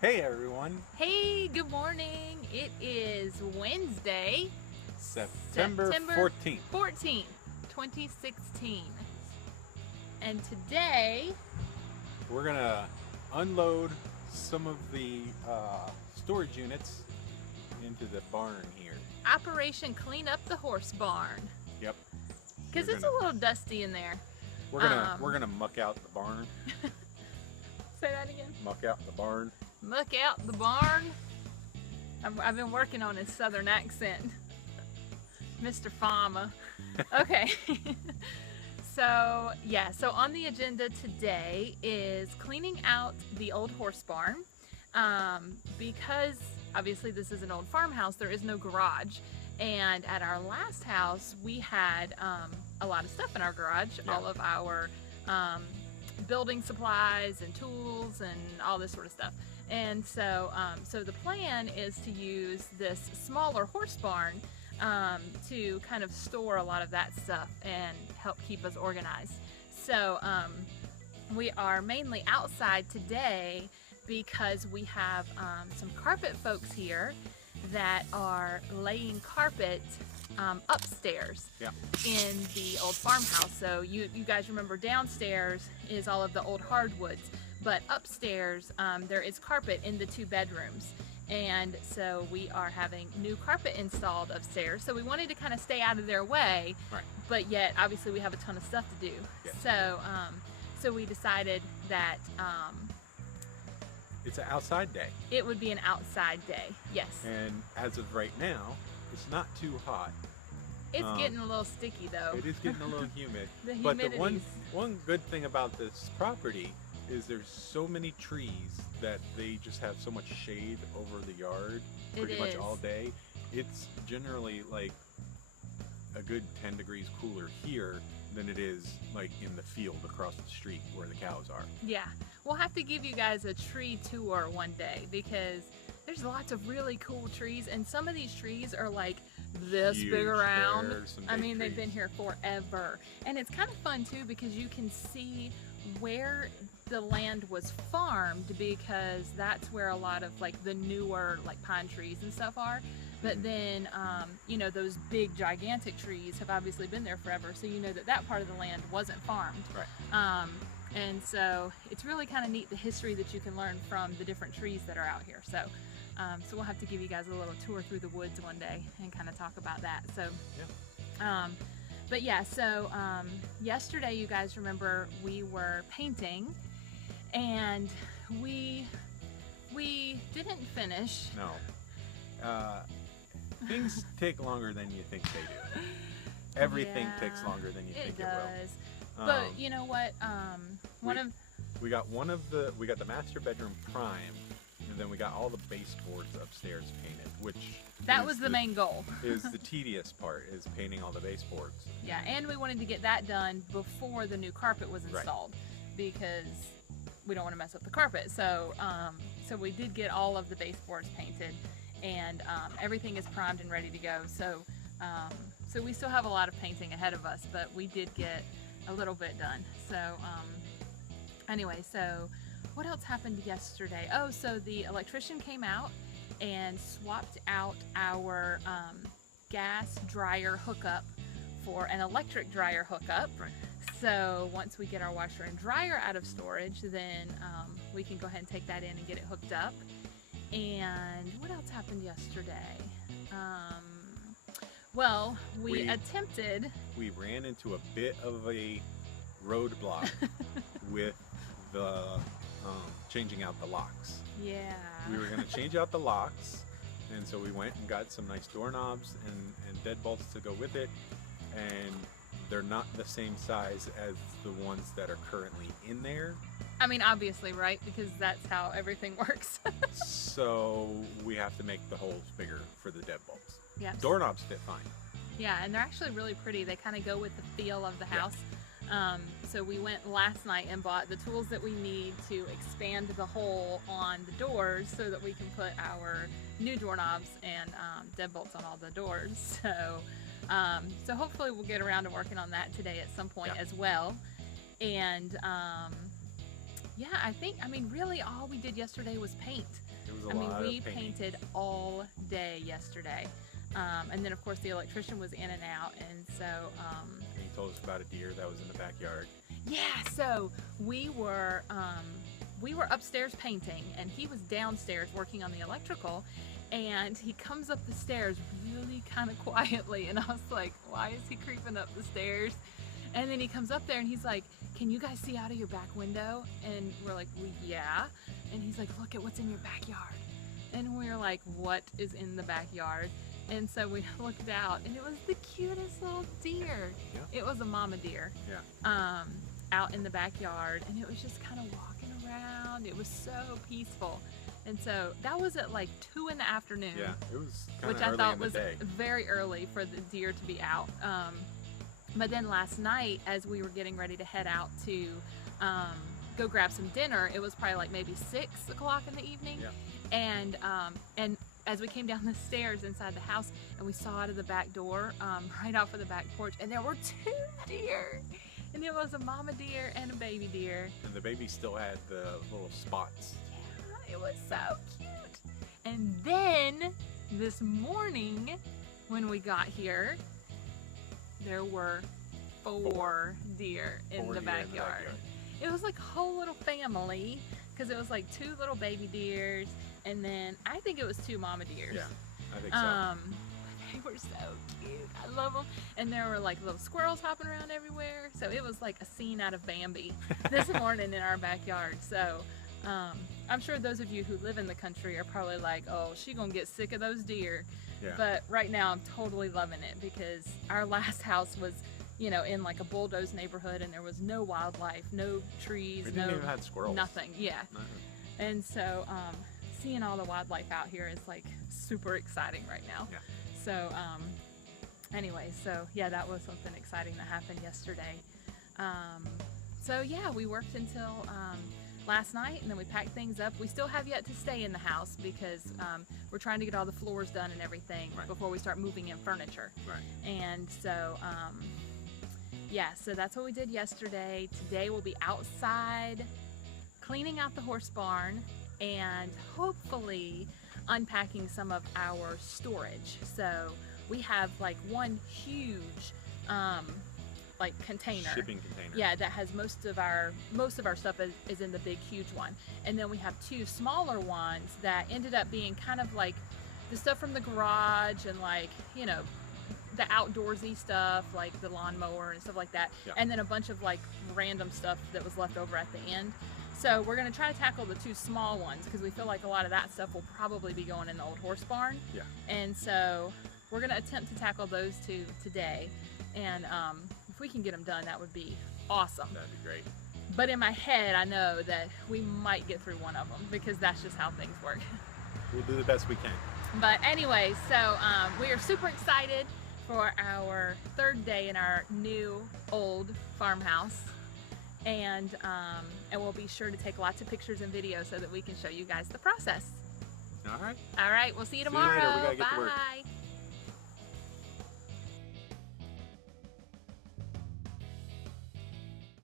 Hey everyone, Hey, good morning. It is Wednesday, September September 14th. 14th, 2016. And today, We're gonna unload some of the storage units into the barn here. Operation Clean Up the Horse Barn. Yep. Because We're it's gonna a little dusty in there. we're gonna muck out the barn. Say that again. Muck out the barn. Muck out the barn. I've been working on his southern accent. Mr. Farmer. Okay. So on the agenda today is cleaning out the old horse barn. Because obviously this is an old farmhouse, there is no garage. And at our last house, we had a lot of stuff in our garage, Yeah. all of our building supplies and tools and all this sort of stuff. And so the plan is to use this smaller horse barn to kind of store a lot of that stuff and help keep us organized. So we are mainly outside today because we have some carpet folks here that are laying carpet upstairs Yeah. in the old farmhouse. So you guys remember downstairs is all of the old hardwoods, but upstairs there is carpet in the two bedrooms. And so we are having new carpet installed upstairs. So we wanted to kind of stay out of their way, Right. but yet obviously we have a ton of stuff to do. Yes. So we decided that It's an outside day, it would be an outside day. Yes. and as of right now, it's not too hot. It's getting a little sticky though. It is getting a little humid. The But the humidity's- one good thing about this property is there's so many trees that they just have so much shade over the yard pretty much is. all day. It's generally like a good 10 degrees cooler here than it is like in the field across the street where the cows are. Yeah, we'll have to give you guys a tree tour one day because there's lots of really cool trees, and some of these trees are like this Huge. big around. There's some I big mean, they've trees. been here forever, and it's kind of fun too because you can see where the land was farmed because that's where a lot of like the newer like pine trees and stuff are. But then, you know, those big gigantic trees have obviously been there forever, so you know that that part of the land wasn't farmed. Right. And so it's really kind of neat the history that you can learn from the different trees that are out here. So, so we'll have to give you guys a little tour through the woods one day and kind of talk about that. So, but yeah, so yesterday you guys remember we were painting, and we didn't finish. No. Things take longer than you think they do. Everything takes Yeah, longer than you think it does. will. But you know what? We got the master bedroom prime, and then we got all the baseboards upstairs painted, which that is was the main goal. is the tedious part, is painting all the baseboards. Yeah, and we wanted to get that done before the new carpet was Right. installed because we don't want to mess up the carpet. So, so we did get all of the baseboards painted, and everything is primed and ready to go. So, so we still have a lot of painting ahead of us, but we did get a little bit done. So, anyway, so what else happened yesterday? Oh, so the electrician came out and swapped out our gas dryer hookup for an electric dryer hookup. Right. So once we get our washer and dryer out of storage, then we can go ahead and take that in and get it hooked up. And what else happened yesterday? Well, we attempted. We ran into a bit of a roadblock with the changing out the locks. Yeah. We were going to change out the locks, and so we went and got some nice doorknobs and deadbolts to go with it, and they're not the same size as the ones that are currently in there. I mean, obviously, right? Because that's how everything works. So we have to make the holes bigger for the deadbolts. Yeah. Doorknobs fit fine. Yeah, and they're actually really pretty. They kind of go with the feel of the Yeah. house. So we went last night and bought the tools that we need to expand the hole on the doors so that we can put our new doorknobs and deadbolts on all the doors. So hopefully we'll get around to working on that today at some point Yeah. as well. And Yeah, I mean, really all we did yesterday was paint. It was a I mean, lot we of painting. painted all day yesterday. And then, of course, the electrician was in and out. And so, And he told us about a deer that was in the backyard. yeah, so we were upstairs painting, and he was downstairs working on the electrical. And he comes up the stairs really kind of quietly. And I was like, why is he creeping up the stairs? And then he comes up there and he's like, can you guys see out of your back window? And we're like, well, yeah. And he's like, look at what's in your backyard. And we were like, what is in the backyard? And so we looked out, and it was the cutest little deer. Yeah. It was a mama deer. Yeah. Out in the backyard, and it was just kind of walking around. It was so peaceful. And so that was at like 2 in the afternoon. Yeah, it was kind which of I early thought in the was day. very early for the deer to be out. But then last night, as we were getting ready to head out to go grab some dinner, it was probably like maybe 6 o'clock in the evening. Yeah. And as we came down the stairs inside the house, and we saw out of the back door, right off of the back porch, and there were 2 deer. And it was a mama deer and a baby deer. And the baby still had the little spots. Yeah, it was so cute. And then this morning, when we got here, there were 4 deer in the backyard. It was like a whole little family, because it was like 2 little baby deers, and then I think it was 2 mama deers. Yeah, I think so. They were so cute. I love them. And there were like little squirrels hopping around everywhere. So it was like a scene out of Bambi this morning in our backyard. So I'm sure those of you who live in the country are probably like, oh, she gonna get sick of those deer. Yeah. But right now I'm totally loving it, because our last house was, you know, in like a bulldozed neighborhood, and there was no wildlife, no trees, We didn't even have squirrels. nothing. Yeah. Nothing. And so seeing all the wildlife out here is like super exciting right now. Yeah. So anyway, so yeah, that was something exciting that happened yesterday. So yeah, we worked until last night, and then we packed things up. We still have yet to stay in the house, because we're trying to get all the floors done and everything Right. before we start moving in furniture. Right. And so yeah, so that's what we did yesterday. Today we'll be outside cleaning out the horse barn, and hopefully unpacking some of our storage. So we have like one huge like container, Shipping container. yeah, that has most of our stuff is in the big huge one, and then we have 2 smaller ones that ended up being kind of like the stuff from the garage, and like, you know, the outdoorsy stuff like the lawnmower and stuff like that. Yeah. And then a bunch of like random stuff that was left over at the end. So we're going to try to tackle the 2 small ones, because we feel like a lot of that stuff will probably be going in the old horse barn. Yeah. And so we're going to attempt to tackle those 2 today. And if we can get them done, that would be awesome. That'd be great. But in my head, I know that we might get through one of them, because that's just how things work. We'll do the best we can. But anyway, so we are super excited for our 3rd day in our new old farmhouse. And we'll be sure to take lots of pictures and videos so that we can show you guys the process. All right. All right, we'll see you See you tomorrow. later. We gotta get to work. Bye.